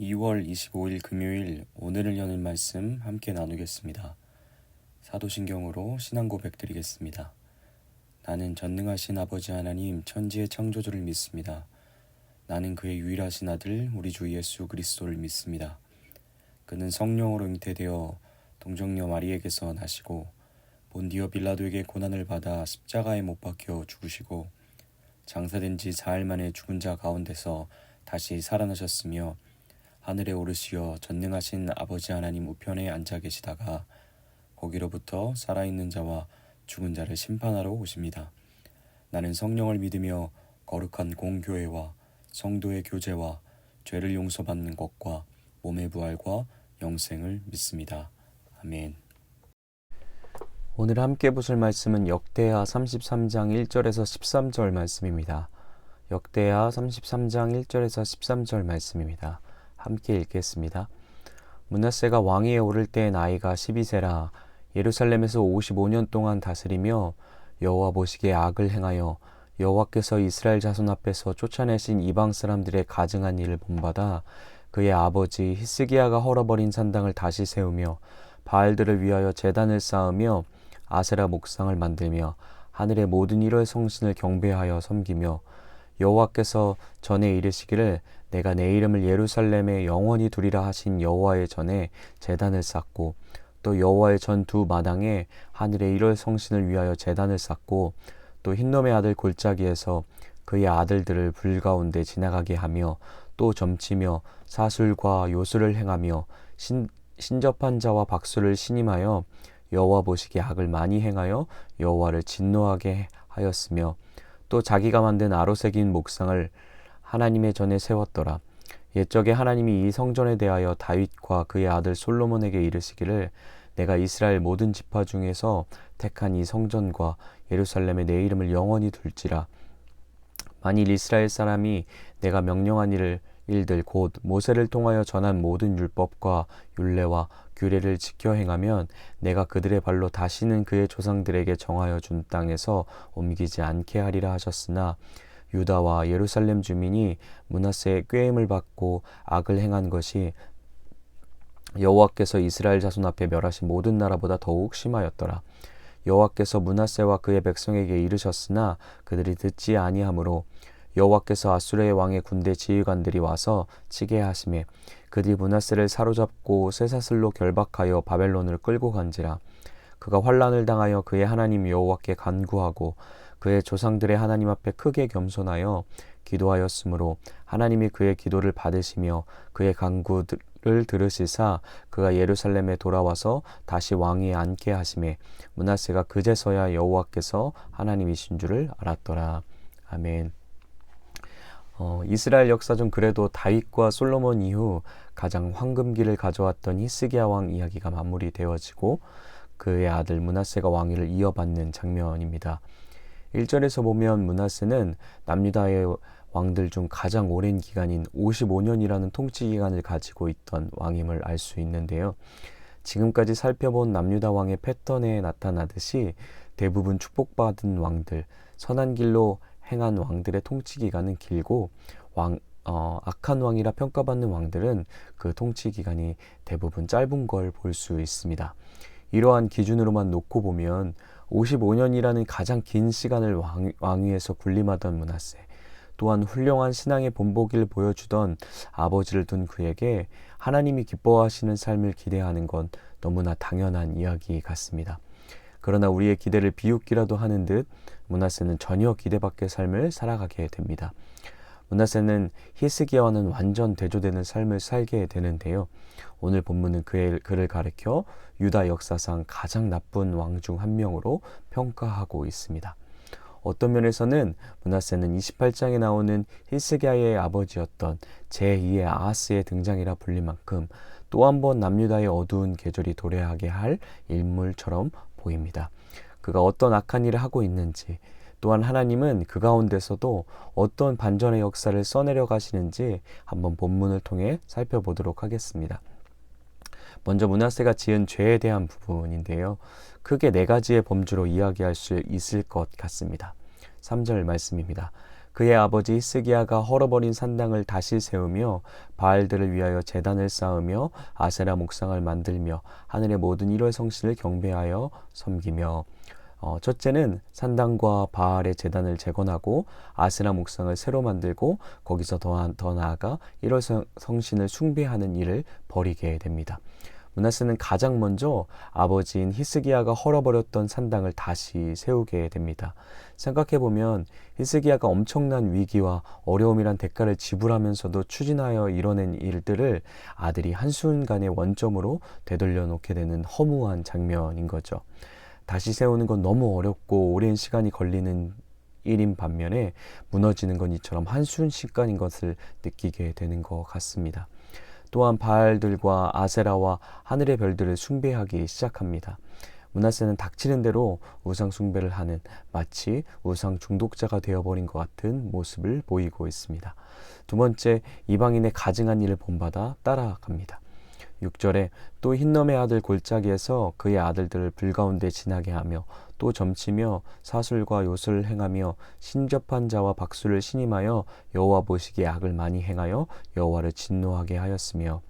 2월 25일 금요일 오늘을 여는 말씀 함께 나누겠습니다. 사도신경으로 신앙 고백 드리겠습니다. 나는 전능하신 아버지 하나님 천지의 창조주를 믿습니다. 나는 그의 유일하신 아들 우리 주 예수 그리스도를 믿습니다. 그는 성령으로 잉태되어 동정녀 마리에게서 나시고 본디오 빌라도에게 고난을 받아 십자가에 못 박혀 죽으시고 장사된 지 사흘 만에 죽은 자 가운데서 다시 살아나셨으며 하늘에 오르시어 전능하신 아버지 하나님 우편에 앉아 계시다가 거기로부터 살아있는 자와 죽은 자를 심판하러 오십니다. 나는 성령을 믿으며 거룩한 공교회와 성도의 교제와 죄를 용서받는 것과 몸의 부활과 영생을 믿습니다. 아멘. 오늘 함께 보실 말씀은 역대하 33장 1절에서 13절 말씀입니다. 역대하 33장 1절에서 13절 말씀입니다. 함께 읽겠습니다. 므낫세가 왕위에 오를 때 나이가 12세라 예루살렘에서 55년 동안 다스리며 여호와 보시기에 악을 행하여 여호와께서 이스라엘 자손 앞에서 쫓아내신 이방 사람들의 가증한 일을 본받아 그의 아버지 히스기야가 헐어버린 산당을 다시 세우며 바알들을 위하여 제단을 쌓으며 아세라 목상을 만들며 하늘의 모든 일월 성신을 경배하여 섬기며 여호와께서 전에 이르시기를 내가 내 이름을 예루살렘에 영원히 두리라 하신 여호와의 전에 제단을 쌓고 또 여호와의 전 두 마당에 하늘의 일월 성신을 위하여 제단을 쌓고 또 흰놈의 아들 골짜기에서 그의 아들들을 불 가운데 지나가게 하며 또 점치며 사술과 요술을 행하며 신접한 자와 박수를 신임하여 여호와 보시기에 악을 많이 행하여 여호와를 진노하게 하였으며 또 자기가 만든 아로새긴 목상을 하나님의 전에 세웠더라. 옛적에 하나님이 이 성전에 대하여 다윗과 그의 아들 솔로몬에게 이르시기를 내가 이스라엘 모든 지파 중에서 택한 이 성전과 예루살렘에 내 이름을 영원히 둘지라. 만일 이스라엘 사람이 내가 명령한 일들 곧 모세를 통하여 전한 모든 율법과 율례와 규례를 지켜 행하면 내가 그들의 발로 다시는 그의 조상들에게 정하여 준 땅에서 옮기지 않게 하리라 하셨으나 유다와 예루살렘 주민이 므낫세의 꾀임을 받고 악을 행한 것이 여호와께서 이스라엘 자손 앞에 멸하신 모든 나라보다 더욱 심하였더라. 여호와께서 므낫세와 그의 백성에게 이르셨으나 그들이 듣지 아니하므로 여호와께서 아수르의 왕의 군대 지휘관들이 와서 치게 하시매 그들이 므낫세를 사로잡고 쇠사슬로 결박하여 바벨론을 끌고 간지라. 그가 환난을 당하여 그의 하나님 여호와께 간구하고 그의 조상들의 하나님 앞에 크게 겸손하여 기도하였으므로 하나님이 그의 기도를 받으시며 그의 간구를 들으시사 그가 예루살렘에 돌아와서 다시 왕위에 앉게 하시매 므낫세가 그제서야 여호와께서 하나님이신 줄을 알았더라. 아멘. 이스라엘 역사 중 그래도 다윗과 솔로몬 이후 가장 황금기를 가져왔던 히스기야 왕 이야기가 마무리되어지고 그의 아들 므낫세가 왕위를 이어받는 장면입니다. 1절에서 보면 므낫세는 남유다의 왕들 중 가장 오랜 기간인 55년이라는 통치 기간을 가지고 있던 왕임을 알 수 있는데요. 지금까지 살펴본 남유다 왕의 패턴에 나타나듯이 대부분 축복받은 왕들, 선한 길로 행한 왕들의 통치 기간은 길고 악한 왕이라 평가받는 왕들은 그 통치 기간이 대부분 짧은 걸 볼 수 있습니다. 이러한 기준으로만 놓고 보면 55년이라는 가장 긴 시간을 왕위에서 군림하던 므낫세, 또한 훌륭한 신앙의 본보기를 보여주던 아버지를 둔 그에게 하나님이 기뻐하시는 삶을 기대하는 건 너무나 당연한 이야기 같습니다. 그러나 우리의 기대를 비웃기라도 하는 듯 므낫세는 전혀 기대 밖의 삶을 살아가게 됩니다. 므낫세는 히스기야와는 완전 대조되는 삶을 살게 되는데요. 오늘 본문은 그를 가리켜 유다 역사상 가장 나쁜 왕 중 한 명으로 평가하고 있습니다. 어떤 면에서는 므낫세는 28장에 나오는 히스기야의 아버지였던 제2의 아하스의 등장이라 불릴 만큼 또 한 번 남유다의 어두운 계절이 도래하게 할 인물처럼 보입니다. 그가 어떤 악한 일을 하고 있는지, 또한 하나님은 그 가운데서도 어떤 반전의 역사를 써내려 가시는지 한번 본문을 통해 살펴보도록 하겠습니다. 먼저 므낫세가 지은 죄에 대한 부분인데요. 크게 4가지의 범주로 이야기할 수 있을 것 같습니다. 3절 말씀입니다. 그의 아버지 히스기야가 헐어버린 산당을 다시 세우며 바알들을 위하여 제단을 쌓으며 아세라 목상을 만들며 하늘의 모든 일월 성신을 경배하여 섬기며. 첫째는 산당과 바알의 제단을 재건하고 아세라 목상을 새로 만들고 거기서 더 나아가 일월 성신을 숭배하는 일을 벌이게 됩니다. 므낫세는 가장 먼저 아버지인 히스기야가 헐어버렸던 산당을 다시 세우게 됩니다. 생각해보면 히스기야가 엄청난 위기와 어려움이란 대가를 지불하면서도 추진하여 이뤄낸 일들을 아들이 한순간에 원점으로 되돌려 놓게 되는 허무한 장면인 거죠. 다시 세우는 건 너무 어렵고 오랜 시간이 걸리는 일인 반면에 무너지는 건 이처럼 한순간인 것을 느끼게 되는 것 같습니다. 또한 바알들과 아세라와 하늘의 별들을 숭배하기 시작합니다. 므낫세는 닥치는 대로 우상 숭배를 하는 마치 우상 중독자가 되어버린 것 같은 모습을 보이고 있습니다. 두 번째, 이방인의 가증한 일을 본받아 따라갑니다. 6절에 또 흰놈의 아들 골짜기에서 그의 아들들을 불 가운데 지나게 하며 또 점치며 사술과 요술을 행하며 신접한 자와 박수를 신임하여 여호와 보시기에 악을 많이 행하여 여호와를 진노하게 하였으며.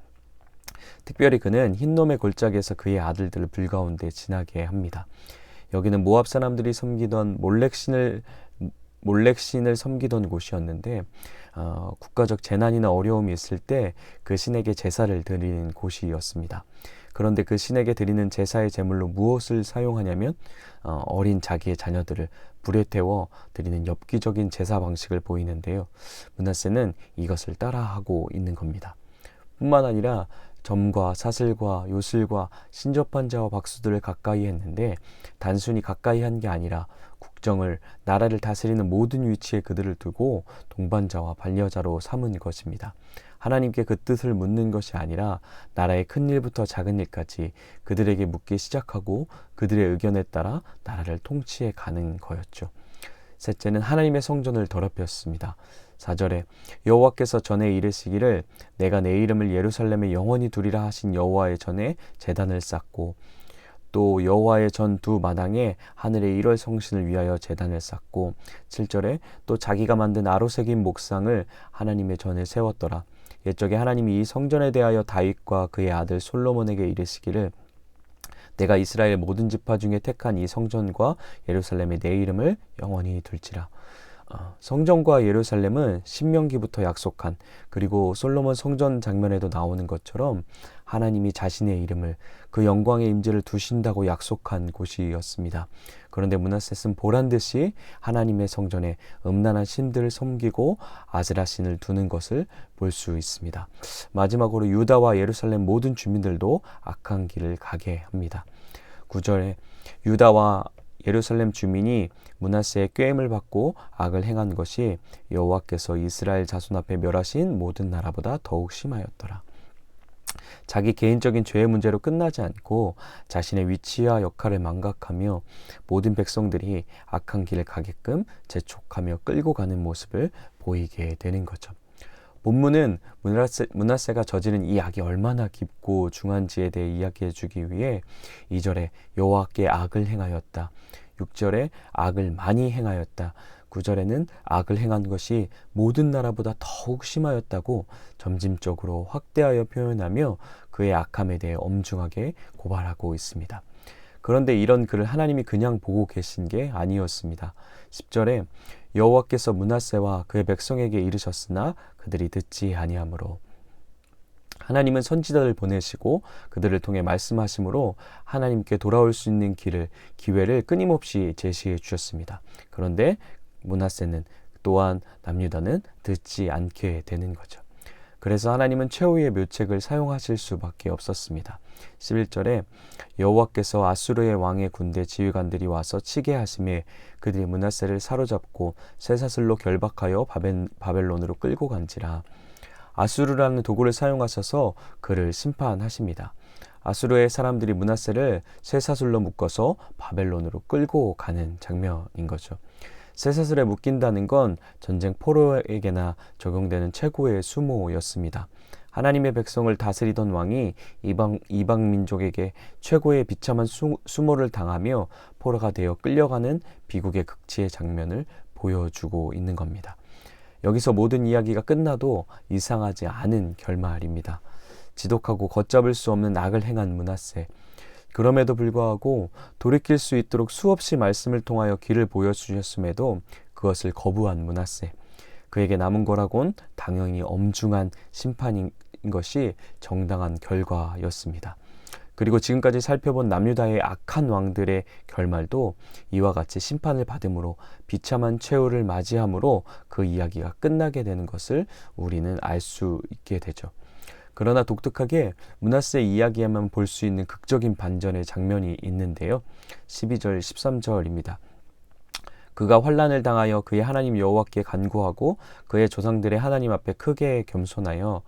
특별히 그는 흰놈의 골짜기에서 그의 아들들을 불 가운데 지나게 합니다. 여기는 모압 사람들이 섬기던 몰렉신을 섬기던 곳이었는데 국가적 재난이나 어려움이 있을 때 그 신에게 제사를 드리는 곳이었습니다. 그런데 그 신에게 드리는 제사의 제물로 무엇을 사용하냐면 어린 자기의 자녀들을 불에 태워 드리는 엽기적인 제사 방식을 보이는데요. 므낫세는 이것을 따라하고 있는 겁니다. 뿐만 아니라 점과 사슬과 요술과 신접한 자와 박수들을 가까이 했는데 단순히 가까이 한 게 아니라 국정을, 나라를 다스리는 모든 위치에 그들을 두고 동반자와 반려자로 삼은 것입니다. 하나님께 그 뜻을 묻는 것이 아니라 나라의 큰 일부터 작은 일까지 그들에게 묻기 시작하고 그들의 의견에 따라 나라를 통치해 가는 거였죠. 셋째는 하나님의 성전을 더럽혔습니다. 4절에 여호와께서 전에 이르시기를 내가 내 이름을 예루살렘에 영원히 두리라 하신 여호와의 전에 제단을 쌓고 또 여호와의 전 두 마당에 하늘의 일월 성신을 위하여 제단을 쌓고 7절에 또 자기가 만든 아로새긴 목상을 하나님의 전에 세웠더라. 옛적에 하나님이 이 성전에 대하여 다윗과 그의 아들 솔로몬에게 이르시기를 내가 이스라엘 모든 지파 중에 택한 이 성전과 예루살렘에 내 이름을 영원히 둘지라. 성전과 예루살렘은 신명기부터 약속한, 그리고 솔로몬 성전 장면에도 나오는 것처럼 하나님이 자신의 이름을, 그 영광의 임재를 두신다고 약속한 곳이었습니다. 그런데 므낫셋은 보란듯이 하나님의 성전에 음란한 신들을 섬기고 아세라 신을 두는 것을 볼 수 있습니다. 마지막으로 유다와 예루살렘 모든 주민들도 악한 길을 가게 합니다. 9절에 유다와 예루살렘 주민이 므낫세의 꾀임을 받고 악을 행한 것이 여호와께서 이스라엘 자손 앞에 멸하신 모든 나라보다 더욱 심하였더라. 자기 개인적인 죄의 문제로 끝나지 않고 자신의 위치와 역할을 망각하며 모든 백성들이 악한 길을 가게끔 재촉하며 끌고 가는 모습을 보이게 되는 거죠. 본문은 므낫세가 저지른 이 악이 얼마나 깊고 중한지에 대해 이야기해 주기 위해 2절에 여호와께 악을 행하였다, 6절에 악을 많이 행하였다, 9절에는 악을 행한 것이 모든 나라보다 더욱 심하였다고 점진적으로 확대하여 표현하며 그의 악함에 대해 엄중하게 고발하고 있습니다. 그런데 이런 글을 하나님이 그냥 보고 계신 게 아니었습니다. 10절에 여호와께서 므낫세와 그의 백성에게 이르셨으나 그들이 듣지 아니하므로. 하나님은 선지자를 보내시고 그들을 통해 말씀하심으로 하나님께 돌아올 수 있는 기회를 끊임없이 제시해 주셨습니다. 그런데 므낫세는 또한 남유다는 듣지 않게 되는 거죠. 그래서 하나님은 최후의 묘책을 사용하실 수밖에 없었습니다. 11절에 여호와께서 아수르의 왕의 군대 지휘관들이 와서 치게 하심에 그들이 므낫세를 사로잡고 쇠사슬로 결박하여 바벨론으로 끌고 간지라. 아수르라는 도구를 사용하셔서 그를 심판하십니다. 아수르의 사람들이 므낫세를 쇠사슬로 묶어서 바벨론으로 끌고 가는 장면인 거죠. 쇠사슬에 묶인다는 건 전쟁 포로에게나 적용되는 최고의 수모였습니다. 하나님의 백성을 다스리던 왕이 이방 민족에게 최고의 비참한 수모를 당하며 포로가 되어 끌려가는 비극의 극치의 장면을 보여주고 있는 겁니다. 여기서 모든 이야기가 끝나도 이상하지 않은 결말입니다. 지독하고 걷잡을 수 없는 악을 행한 므낫세. 그럼에도 불구하고 돌이킬 수 있도록 수없이 말씀을 통하여 길을 보여주셨음에도 그것을 거부한 므낫세. 그에게 남은 거라곤 당연히 엄중한 심판인 것이 정당한 결과였습니다. 그리고 지금까지 살펴본 남유다의 악한 왕들의 결말도 이와 같이 심판을 받음으로 비참한 최후를 맞이함으로 그 이야기가 끝나게 되는 것을 우리는 알 수 있게 되죠. 그러나 독특하게 므낫세 이야기에만 볼 수 있는 극적인 반전의 장면이 있는데요. 12절, 13절입니다. 그가 환난을 당하여 그의 하나님 여호와께 간구하고 그의 조상들의 하나님 앞에 크게 겸손하여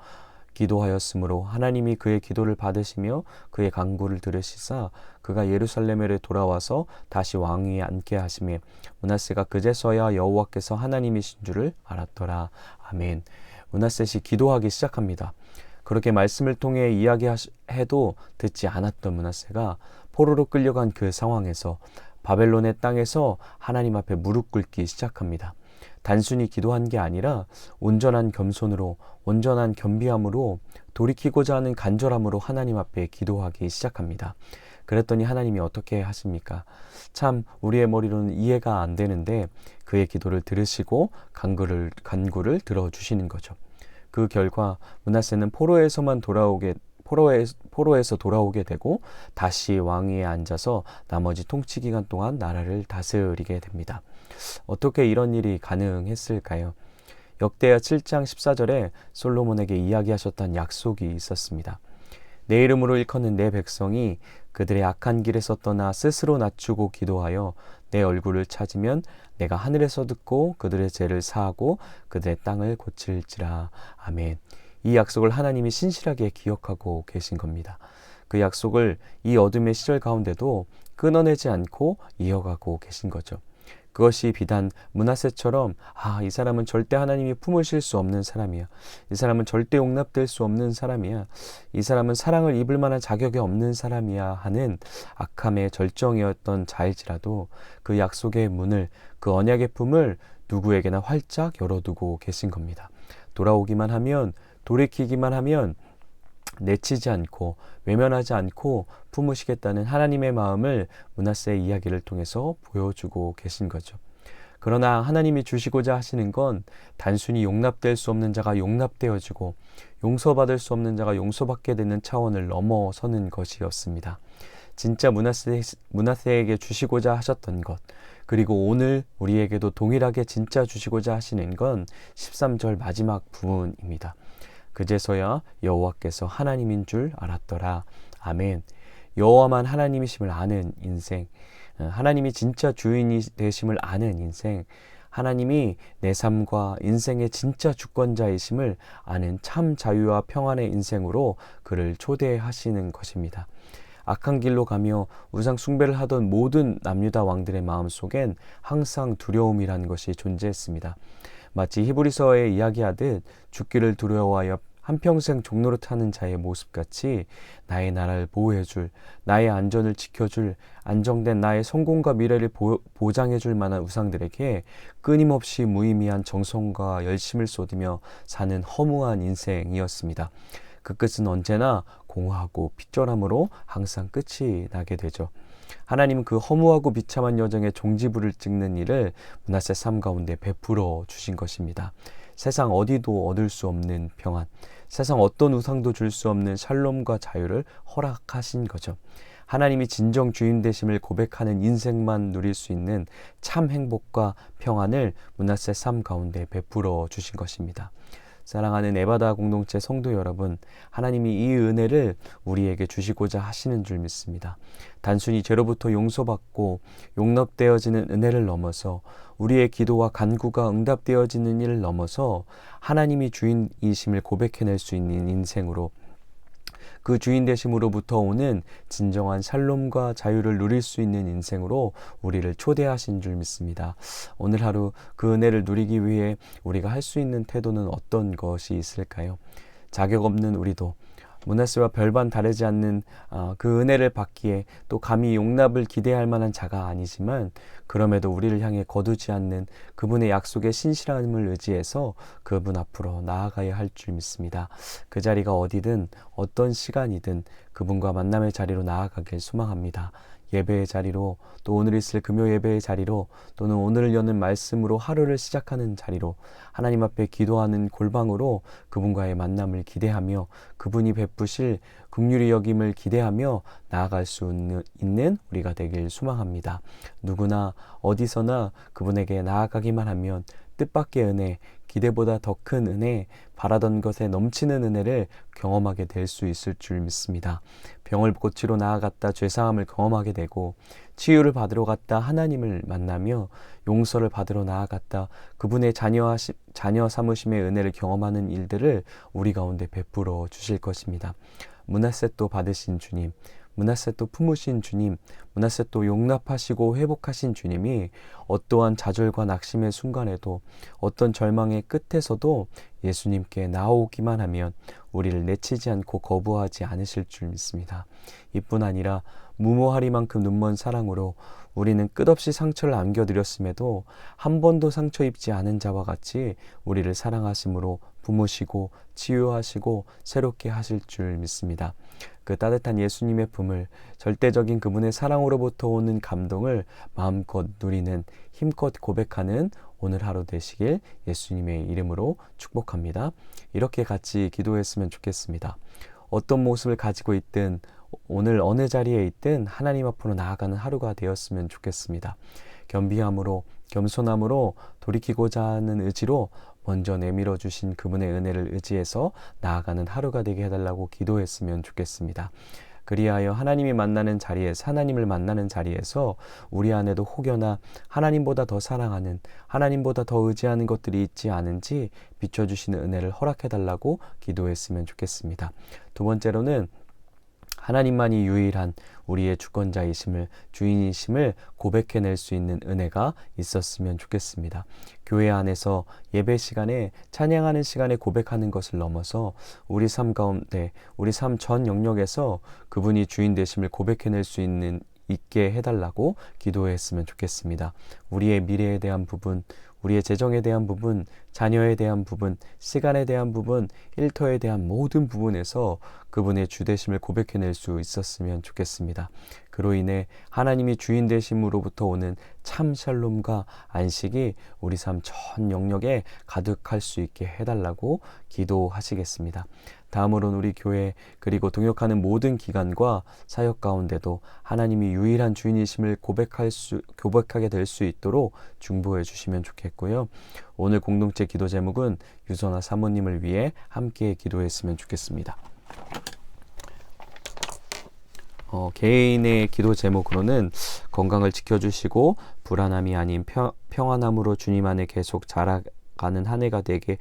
기도하였으므로 하나님이 그의 기도를 받으시며 그의 간구를 들으시사 그가 예루살렘에 돌아와서 다시 왕위에 앉게 하시매 므낫세가 그제서야 여호와께서 하나님이신 줄을 알았더라. 아멘. 므낫셋이 기도하기 시작합니다. 그렇게 말씀을 통해 이야기해도 듣지 않았던 므낫세가 포로로 끌려간 그 상황에서 바벨론의 땅에서 하나님 앞에 무릎 꿇기 시작합니다. 단순히 기도한 게 아니라 온전한 겸손으로, 온전한 겸비함으로, 돌이키고자 하는 간절함으로 하나님 앞에 기도하기 시작합니다. 그랬더니 하나님이 어떻게 하십니까? 참 우리의 머리로는 이해가 안 되는데 그의 기도를 들으시고 간구를 들어주시는 거죠. 그 결과 므낫세는 포로에서 돌아오게 되고 다시 왕위에 앉아서 나머지 통치 기간 동안 나라를 다스리게 됩니다. 어떻게 이런 일이 가능했을까요? 역대하 7장 14절에 솔로몬에게 이야기하셨던 약속이 있었습니다. 내 이름으로 일컫는 내 백성이 그들의 악한 길에서 떠나 스스로 낮추고 기도하여 내 얼굴을 찾으면 내가 하늘에서 듣고 그들의 죄를 사하고 그들의 땅을 고칠지라. 아멘. 이 약속을 하나님이 신실하게 기억하고 계신 겁니다. 그 약속을 이 어둠의 시절 가운데도 끊어내지 않고 이어가고 계신 거죠. 그것이 비단 므낫세처럼 이 사람은 절대 하나님이 품으실 수 없는 사람이야. 이 사람은 절대 용납될 수 없는 사람이야. 이 사람은 사랑을 입을 만한 자격이 없는 사람이야 하는 악함의 절정이었던 자일지라도 그 약속의 문을, 그 언약의 품을 누구에게나 활짝 열어두고 계신 겁니다. 돌아오기만 하면, 돌이키기만 하면 내치지 않고 외면하지 않고 품으시겠다는 하나님의 마음을 므낫세의 이야기를 통해서 보여주고 계신 거죠. 그러나 하나님이 주시고자 하시는 건 단순히 용납될 수 없는 자가 용납되어지고 용서받을 수 없는 자가 용서받게 되는 차원을 넘어서는 것이었습니다. 진짜 므낫세에게 주시고자 하셨던 것, 그리고 오늘 우리에게도 동일하게 진짜 주시고자 하시는 건 13절 마지막 부분입니다. 그제서야 여호와께서 하나님인 줄 알았더라. 아멘. 여호와만 하나님이심을 아는 인생, 하나님이 진짜 주인이 되심을 아는 인생, 하나님이 내 삶과 인생의 진짜 주권자이심을 아는 참 자유와 평안의 인생으로 그를 초대하시는 것입니다. 악한 길로 가며 우상 숭배를 하던 모든 남유다 왕들의 마음속엔 항상 두려움이라는 것이 존재했습니다. 마치 히브리서에 이야기하듯 죽기를 두려워하여 한평생 종노릇하는 자의 모습같이 나의 나라를 보호해줄, 나의 안전을 지켜줄, 안정된 나의 성공과 미래를 보장해줄 만한 우상들에게 끊임없이 무의미한 정성과 열심을 쏟으며 사는 허무한 인생이었습니다. 그 끝은 언제나 공허하고 핏절함으로 항상 끝이 나게 되죠. 하나님은 그 허무하고 비참한 여정의 종지부를 찍는 일을 므낫세 삶 가운데 베풀어 주신 것입니다. 세상 어디도 얻을 수 없는 평안, 세상 어떤 우상도 줄 수 없는 샬롬과 자유를 허락하신 거죠. 하나님이 진정 주인 되심을 고백하는 인생만 누릴 수 있는 참 행복과 평안을 므낫세 삶 가운데 베풀어 주신 것입니다. 사랑하는 에바다 공동체 성도 여러분, 하나님이 이 은혜를 우리에게 주시고자 하시는 줄 믿습니다. 단순히 죄로부터 용서받고 용납되어지는 은혜를 넘어서 우리의 기도와 간구가 응답되어지는 일을 넘어서 하나님이 주인이심을 고백해낼 수 있는 인생으로, 그 주인 되심으로부터 오는 진정한 샬롬과 자유를 누릴 수 있는 인생으로 우리를 초대하신 줄 믿습니다. 오늘 하루 그 은혜를 누리기 위해 우리가 할 수 있는 태도는 어떤 것이 있을까요? 자격 없는 우리도, 므낫세와 별반 다르지 않는 그 은혜를 받기에 또 감히 용납을 기대할 만한 자가 아니지만 그럼에도 우리를 향해 거두지 않는 그분의 약속에 신실함을 의지해서 그분 앞으로 나아가야 할 줄 믿습니다. 그 자리가 어디든 어떤 시간이든 그분과 만남의 자리로 나아가길 소망합니다. 예배의 자리로, 또 오늘 있을 금요 예배의 자리로, 또는 오늘을 여는 말씀으로 하루를 시작하는 자리로, 하나님 앞에 기도하는 골방으로 그분과의 만남을 기대하며 그분이 베푸실 긍휼히 여김을 기대하며 나아갈 수 있는 우리가 되길 소망합니다. 누구나 어디서나 그분에게 나아가기만 하면 뜻밖의 은혜, 기대보다 더 큰 은혜, 바라던 것에 넘치는 은혜를 경험하게 될 수 있을 줄 믿습니다. 병을 고치러 나아갔다 죄사함을 경험하게 되고, 치유를 받으러 갔다 하나님을 만나며, 용서를 받으러 나아갔다 그분의 자녀 삼으심의 은혜를 경험하는 일들을 우리 가운데 베풀어 주실 것입니다. 므낫세 또 받으신 주님, 므낫세 또 품으신 주님, 므낫세 또 용납하시고 회복하신 주님이 어떠한 좌절과 낙심의 순간에도, 어떤 절망의 끝에서도 예수님께 나오기만 하면 우리를 내치지 않고 거부하지 않으실 줄 믿습니다. 이뿐 아니라 무모하리만큼 눈먼 사랑으로 우리는 끝없이 상처를 안겨드렸음에도 한 번도 상처 입지 않은 자와 같이 우리를 사랑하심으로 부으시고 치유하시고 새롭게 하실 줄 믿습니다. 그 따뜻한 예수님의 품을, 절대적인 그분의 사랑으로부터 오는 감동을 마음껏 누리는, 힘껏 고백하는 오늘 하루 되시길 예수님의 이름으로 축복합니다. 이렇게 같이 기도했으면 좋겠습니다. 어떤 모습을 가지고 있든, 오늘 어느 자리에 있든 하나님 앞으로 나아가는 하루가 되었으면 좋겠습니다. 겸비함으로, 겸손함으로, 돌이키고자 하는 의지로 먼저 내밀어 주신 그분의 은혜를 의지해서 나아가는 하루가 되게 해달라고 기도했으면 좋겠습니다. 그리하여 하나님을 만나는 자리에서 우리 안에도 혹여나 하나님보다 더 사랑하는, 하나님보다 더 의지하는 것들이 있지 않은지 비춰주시는 은혜를 허락해달라고 기도했으면 좋겠습니다. 두 번째로는 하나님만이 유일한 우리의 주권자이심을, 주인이심을 고백해낼 수 있는 은혜가 있었으면 좋겠습니다. 교회 안에서 예배 시간에, 찬양하는 시간에 고백하는 것을 넘어서 우리 삶 가운데, 우리 삶 전 영역에서 그분이 주인 되심을 고백해낼 수 있게 해달라고 기도했으면 좋겠습니다. 우리의 미래에 대한 부분, 우리의 재정에 대한 부분, 자녀에 대한 부분, 시간에 대한 부분, 일터에 대한 모든 부분에서 그분의 주되심을 고백해낼 수 있었으면 좋겠습니다. 그로 인해 하나님이 주인 되심으로부터 오는 참 샬롬과 안식이 우리 삶 전 영역에 가득할 수 있게 해달라고 기도하시겠습니다. 다음으로는 우리 교회, 그리고 동역하는 모든 기관과 사역 가운데도 하나님이 유일한 주인이심을 고백하게 될 수 있도록 중보해 주시면 좋겠고요. 오늘 공동체 기도 제목은 유선아 사모님을 위해 함께 기도했으면 좋겠습니다. 개인의 기도 제목으로는 건강을 지켜주시고 불안함이 아닌 평안함으로 주님 안에 계속 자라가는 한 해가 되게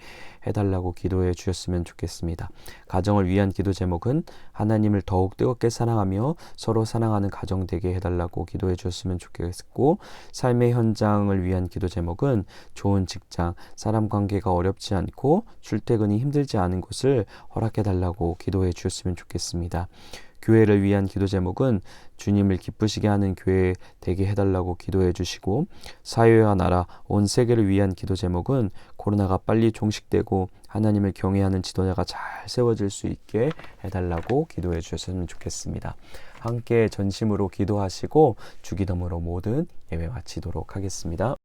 해달라고 기도해 주셨으면 좋겠습니다. 가정을 위한 기도 제목은 하나님을 더욱 뜨겁게 사랑하며 서로 사랑하는 가정 되게 해달라고 기도해 주셨으면 좋겠고, 삶의 현장을 위한 기도 제목은 좋은 직장, 사람 관계가 어렵지 않고 출퇴근이 힘들지 않은 곳을 허락해 달라고 기도해 주셨으면 좋겠습니다. 교회를 위한 기도 제목은 주님을 기쁘시게 하는 교회 되게 해달라고 기도해 주시고, 사회와 나라, 온 세계를 위한 기도 제목은 코로나가 빨리 종식되고 하나님을 경외하는 지도자가 잘 세워질 수 있게 해달라고 기도해 주셨으면 좋겠습니다. 함께 전심으로 기도하시고 주기도문으로 모든 예배 마치도록 하겠습니다.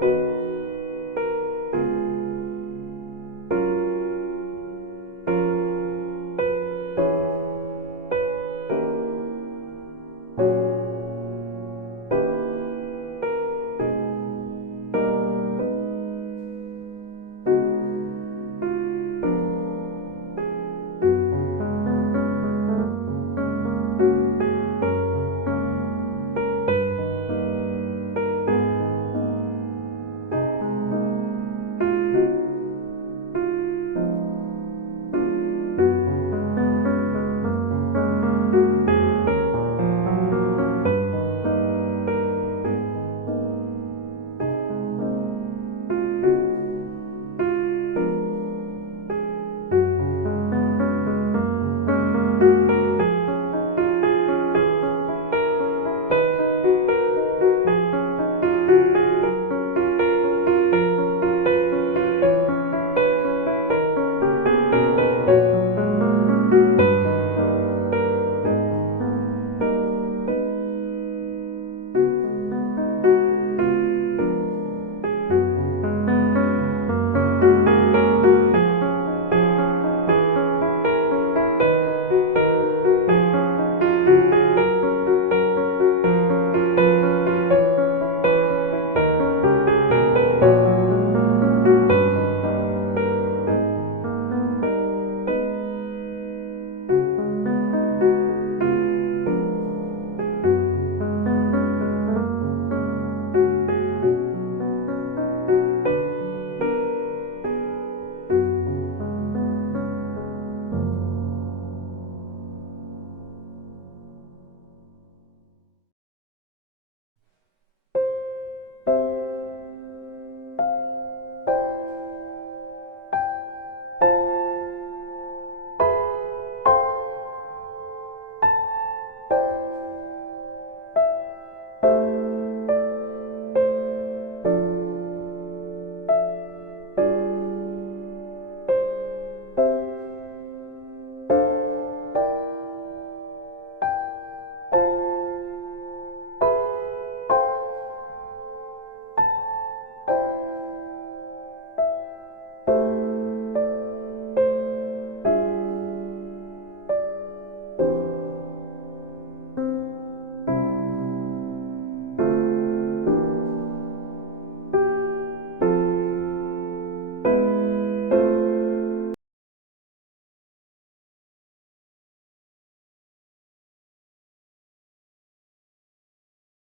주